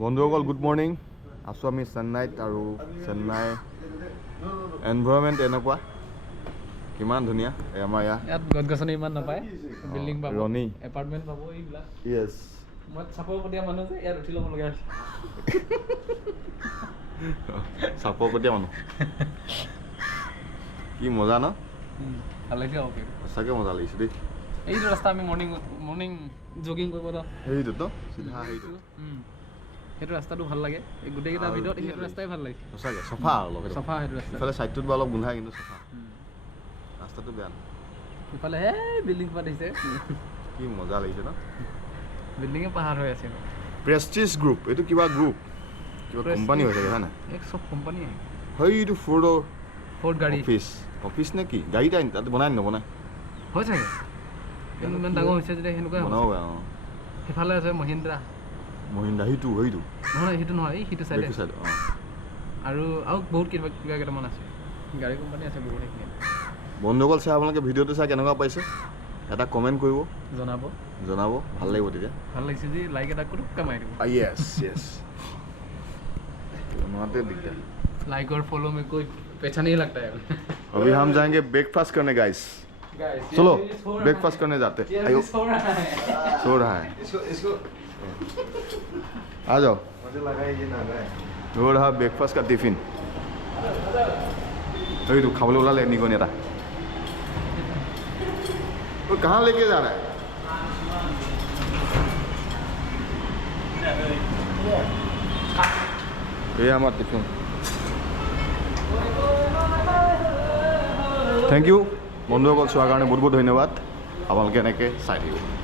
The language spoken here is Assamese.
বন্ধুসকল গুড মৰ্নিং আছোঁ আমি চেন্নাইত আৰু চেন্নাই এনভাইৰনমেণ্ট এনেকুৱা কিমান ধুনীয়া আমাৰ ইয়াত গছ গছনি ইমান নাপায় বিল্ডিং পাব ৰনি এপাৰ্টমেণ্ট পাব এইবিলাক ইয়েছ মই চাপৰ পটীয়া মানুহ যে ইয়াত উঠি ল'ব লগা হৈছে চাপৰ পটীয়া মানুহ কি মজা ন ভাল লাগিছে অ'কে সঁচাকৈ মজা লাগিছে দেই এইটো ৰাস্তা আমি মৰ্ণিং জগিং কৰিব যাওঁ সেইটোত ন চিধা সেইটো সেইটো ৰাস্তাটো ভাল লাগে এই গোটেইকেইটাৰ ভিতৰত সেইটো ৰাস্তাই ভাল লাগিছে সঁচাকৈ চফা অলপ চফা সেইটো ৰাস্তা ইফালে ছাইডটোত বা অলপ গোন্ধাই কিন্তু চফা ৰাস্তাটো বেয়া ইফালে হে বিল্ডিং পাতিছে কি মজা লাগিছে ন বিল্ডিঙে পাহাৰ হৈ আছে প্ৰেষ্টিজ গ্ৰুপ এইটো কিবা গ্ৰুপ কিবা কোম্পানী হৈ থাকে হয় নাই এক চব কোম্পানী সেইটো ফ'ৰ্ড গাড়ী অফিচ নে কি গাড়ীটা তাতে বনাই নবনাই হৈ চাগে কিন্তু ইমান ডাঙৰ হৈছে যেতিয়া সেনেকুৱাই বনাব বেয়া অঁ সেইফালে আছে মহিন্দ্ৰা সেইটো নহয় সেইটো নহয় এই সিটো চাইডে চাইড অঁ আৰু বহুত কিবা কেইটামান আছে গাড়ী কোম্পানী আছে বহুত সেইখিনি বন্ধুসকল চাই আপোনালোকে ভিডিঅ'টো চাই কেনেকুৱা পাইছে এটা কমেণ্ট কৰিব জনাব ভাল লাগিব তেতিয়া ভাল লাগিছে যে লাইক এটা কুটুককৈ মাৰি দিব য়েছ बनाते दिखते लाइक और फॉलो में कोई पहचान नहीं लगता है अभी हम जाएंगे ब्रेकफास्ट करने गाइस चलो ब्रेकफास्ट करने जाते हैं सो रहा है इसको आ जाओ मुझे लगा ये ना गए हो रहा ब्रेकफास्ट का टिफिन अभी तू खाने वाला लेने को नहीं रहा वो कहाँ लेके जा रहा है ये हमारा टिफिन थैंक यू বন্ধুসকল চোৱাৰ কাৰণে বহুত বহুত ধন্যবাদ আপোনালোকে এনেকৈ চাই থাকিব